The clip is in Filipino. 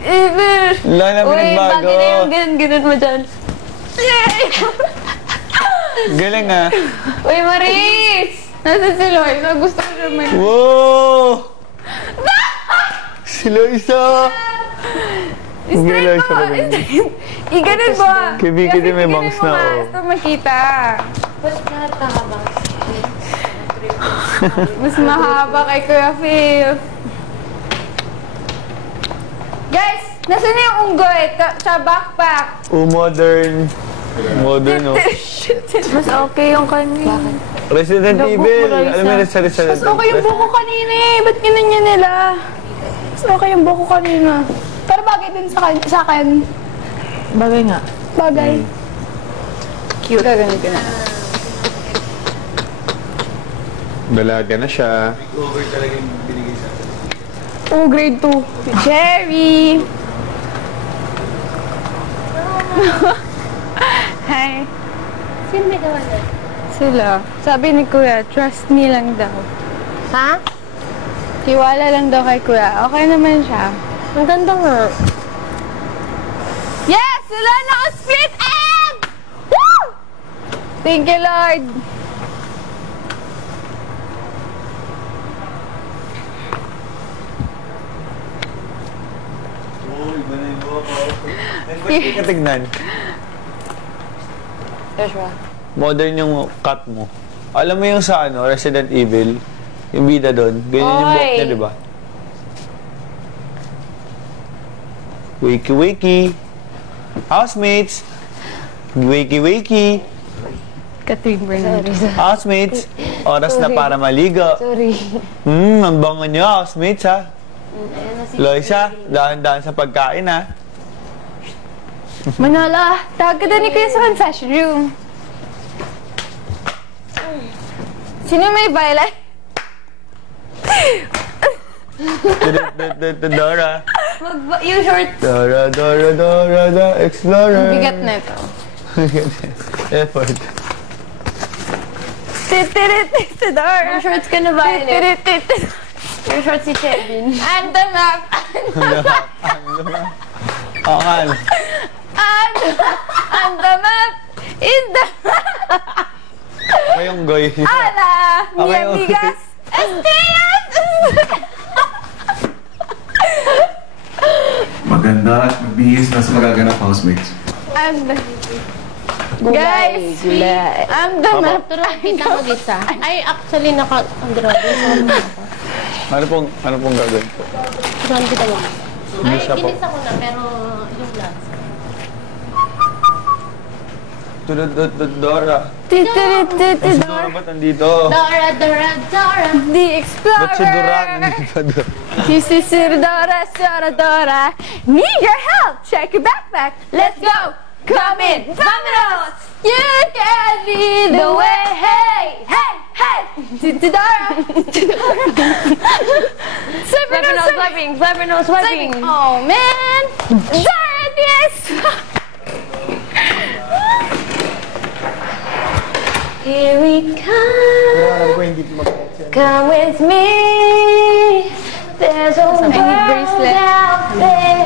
Wala na pinagbago. Uy, bagay na yung ganun mo dyan. Galing ah. Uy, Maris! Nasaan si Loisa? Gusto ko naman. Wow! Si Loisa! Straight mo! Iganon mo! Kibigil din may bangs na, oh. Gusto makita. Ba't lahat nakabang? Mas mahaba kay Kuya Phil. Guys! Nasaan na yung unggoy? Sa backpack. Oh, modern. Modern, oh. Mas okay yung kanya. Resident Evil. Alam mo, sa Resident Mas okay yung buko kanina eh. Ba't ginanyan nila? Mas okay yung buko kanina. Pero bagay din sa akin. Bagay nga. Bagay. Cute. Gagawin ko na. Balaga na siya. Oh, grade 2. Jerry! Hi. Sino may gawa na? Sila. Sabi ni Kuya, trust me lang daw. Ha? Tiwala lang daw kay Kuya. Okay naman siya. Ang ganda nga. Yes! Sila naka-split egg! Woo! Thank you, Lord. Hindi ka tignan. Joshua. Modern yung cut mo. Alam mo yung sa ano, Resident Evil, yung bida doon, ganyan yung buhok niya, di ba? Wakey, wakey. Housemates. Wakey, wakey. Catherine Bernardo. Housemates. Oras na para maligo. Sorry. Ang bango niyo, housemates, ha? Ayan na si Loisa, dahan-dahan sa pagkain, ha? Manala, tawag ka daw ni Kuya sa confession room. Sino may violet? Dora. Yung short. Dora, Dora, Dora, the Explorer. Bigat na ito. Effort. Titirit-titidor. Yung shorts ka na violet. Titirit-titidor. Yung shorts si Kevin. And the map. Akal. And the map is the map. Ako yung goy. Ala, mi Okay, okay. amigas. Estrellas. Maganda at magbihis na sa magaganap housemates. And guys, and the map. Turuan kita mag-isa. Ay, actually, naka-android. Ano pong gagawin po? Turuan kita mag-isa. Ay, Isa po. binis ako na, pero yung last. Dora. Si Titirit-titidor. Dora ba't nandito? Dora, Dora, Dora. The Explorer. Ba't si Dora nandito? This is Dora, Dora. Need your help? Check your backpack. Let's go. Come in. Vámonos. You can lead the way. Hey, hey, hey. Dora. Clever nose swiping. Oh, man. Dora, yes. Here we come. Come with me. There's a world bracelet. out there.